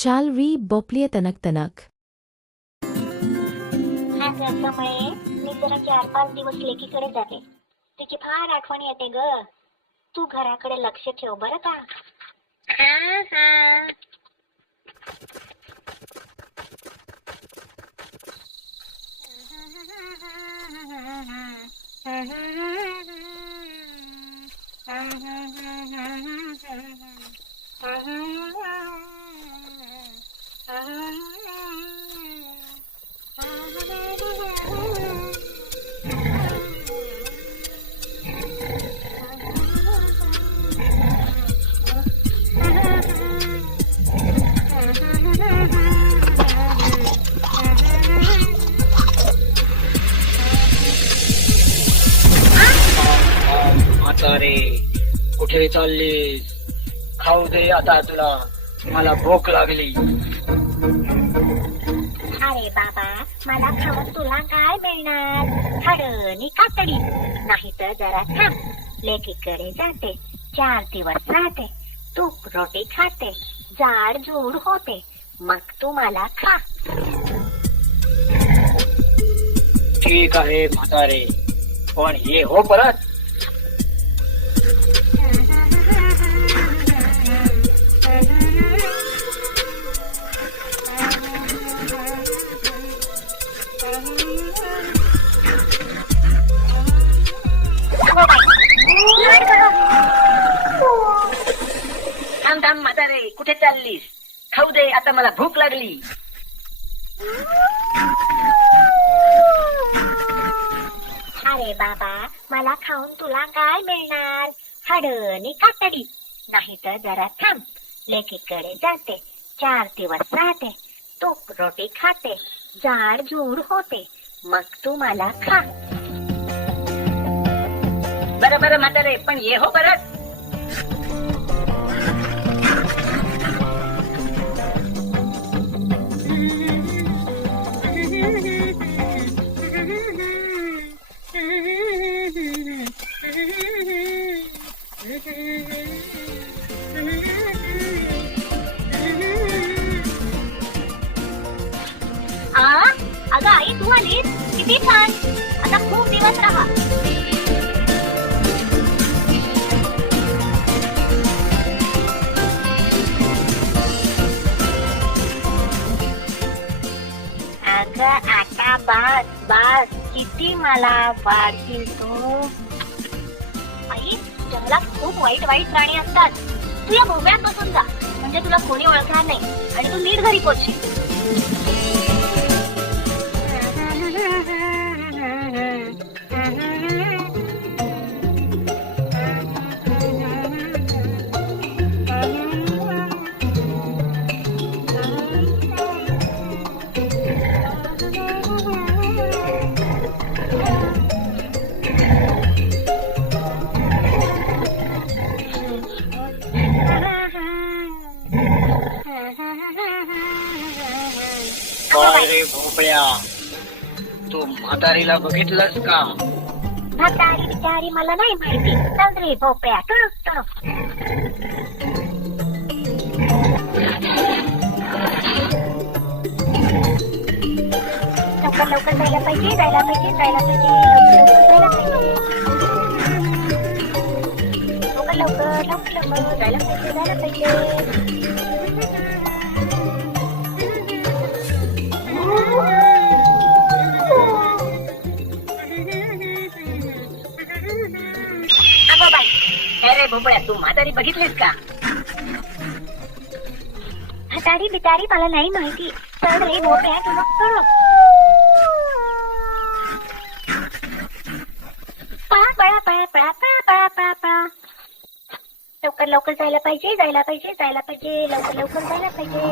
चाल री बोपलिये तनक तनक. हा त्याच्यामुळे मी जरा 4-5 दिवस लेकीकडे जाते. तिची फार आठवण येते ग. तू घराकडे लक्ष ठेव बरं का. म्हातारे कुठे चाललीस? खाऊ दे आता तुला, मला भूक लागली. अरे बाबा, मला खाऊन तुला काय मिळणार? हाडं कातडी. नाही तर जरा थांब, लेकीकडे जाते, 4 दिवस राहते, तूप रोटी खाते, जाड जूड होते, मग तू मला खा. ठीक आहे म्हातारे, पण ये हो परत. थांब थांब म्हातारे, कुठे चाललीस? खाऊ दे आता, मला भूक लागली. अरे बाबा, मला खाऊन तुला काय मिळणार? हाडं कातडी. नाही तर जरा थांब, लेकीकडे जाते, 4 दिवस राहते, तूप रोटी खाते, जाड जूड होते, मग तू मला खा. बरं बरं म्हातारे, पण ये हो परत. अगं आई, तू आलीस? किती छान. आता खूप दिवस राहा. अगं आता बस बस, किती मला वाढतील तू. आई, जंगलात खूप वाईट प्राणी असतात. तू या भोवऱ्यात बसून जा, म्हणजे तुला कोणी ओळखणार नाही आणि तू नीट घरी पोहोचशील. काय रे भोपळ्या, तू म्हातारीला बघितलंस का? म्हातारी बिचारी मला नाही माहिती. चल रे भोपळ्या, टुणुक टुणुक. लवकर जायला पाहिजे, जायला पाहिजे, जायला पाहिजे, लवकर लवकर लवकर लवकर जायला पाहिजे, जायला पाहिजे. अरे भोपळ्या, तू म्हातारी बघितलीस का? म्हातारी बिचारी मला नाही माहिती. चल रे भोपळ्या, टुणुक टुणुक. पळा पळा पळा पळा पळा पळा पळा पळा. लवकर लवकर जायला पाहिजे, जायला पाहिजे, जायला पाहिजे, लवकर लवकर जायला पाहिजे.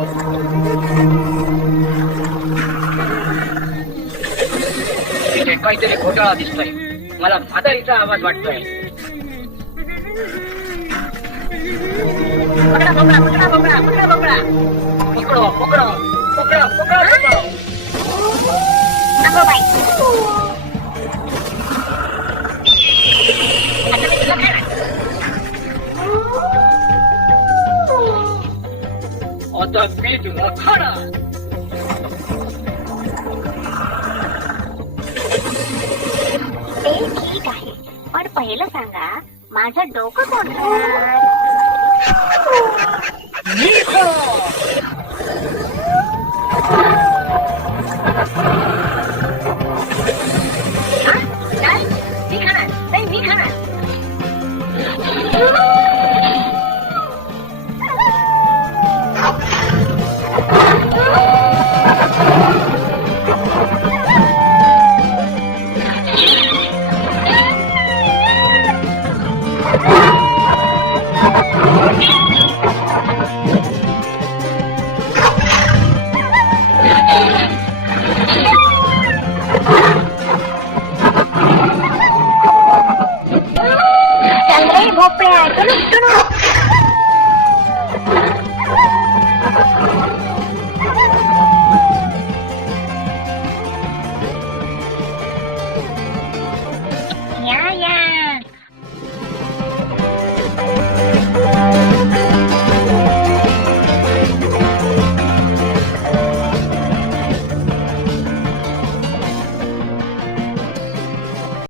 इथे काहीतरी घोटाळा दिसतोय. मला म्हातारीचा आवाज वाटतोय. पकडा भोपळा, पकडा भोपळा, पकडा भोपळा. पकडो पकडो पकडो पकडो पकडो. नको बाई. आता मीच किंवा खाणार. ते ठीक आहे, पण पहिलं सांगा माझं डोकं कोण खाणार? मी खाणार.